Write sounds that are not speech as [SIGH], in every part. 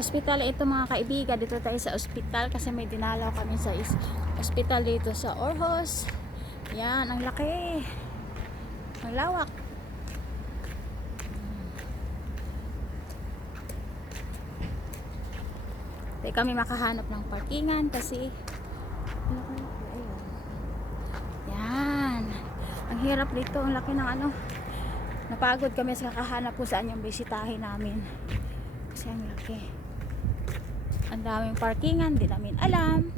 Ospital ito mga kaibigan. Dito tayo sa ospital kasi may dinalaw kami sa is ospital dito sa Orhos. Yan, ang laki. Ang lawak. Hindi kami makahanap ng parkingan kasi. Yan. Ang hirap dito. Ang laki ng ano. Napagod kami sa kakahanap kung saan yung bisitahin namin. Kasi ang laki. Ang daming parkingan. Di namin alam.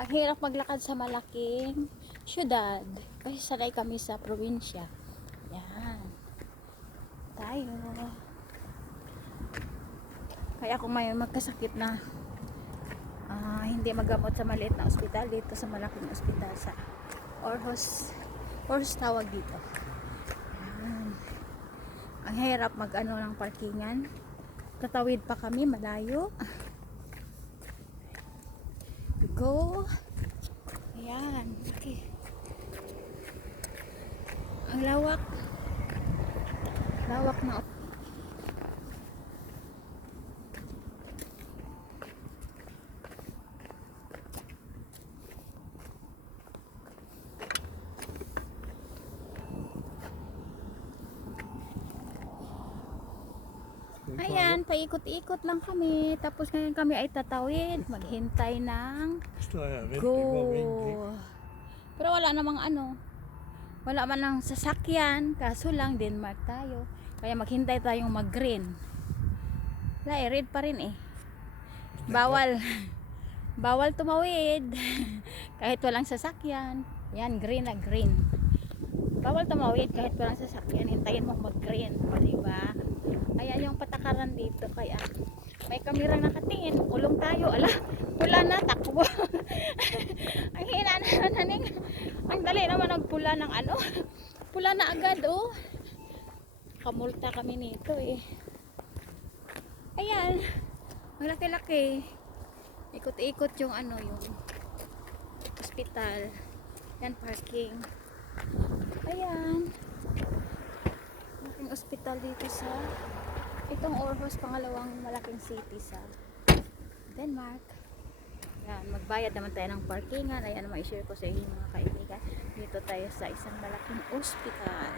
Ang hirap maglakad sa malaking syudad. Kasi sanay kami sa probinsya. Yan. Tayo. Kaya kung may magkasakit na ah, hindi magamot sa maliit na ospital dito sa malaking ospital sa Orhos Orhos tawag dito. Yan. Ang hirap mag ano ng parkingan. Tatawid pa kami malayo. Go. Ayan. Okay. Ang lawak. Lawak na. Ayan, paikot-ikot lang kami. Tapos ngayon kami ay tatawid. Maghintay ng Go. Pero wala namang ano. Wala man lang sasakyan. Kaso lang, Denmark tayo. Kaya maghintay tayong mag-green. Wala eh, red pa rin eh. Bawal. [LAUGHS] Bawal tumawid. [LAUGHS] kahit walang sasakyan. Yan, green na green. Bawal tumawid kahit walang sasakyan. Hintayin mo mag-green. Diba? Ayan yung patakaran dito. Kaya may kamera nakatingin. Kulong tayo. Ala, pula na. Takbo. [LAUGHS] ang hina. Ang dali naman nagpula ng ano. [LAUGHS] Pula na agad oh. Kamulta kami nito eh. Ayan. Ang laki-laki. Ikot-ikot yung ano yung hospital. Yan parking. Ayan. Malaking hospital dito sa itong Orhos, pangalawang malaking city sa Denmark. Yan, magbayad naman tayo ng parkingan. Ayan, ma-share ko sa inyo mga kaibigan. Dito tayo sa isang malaking ospital.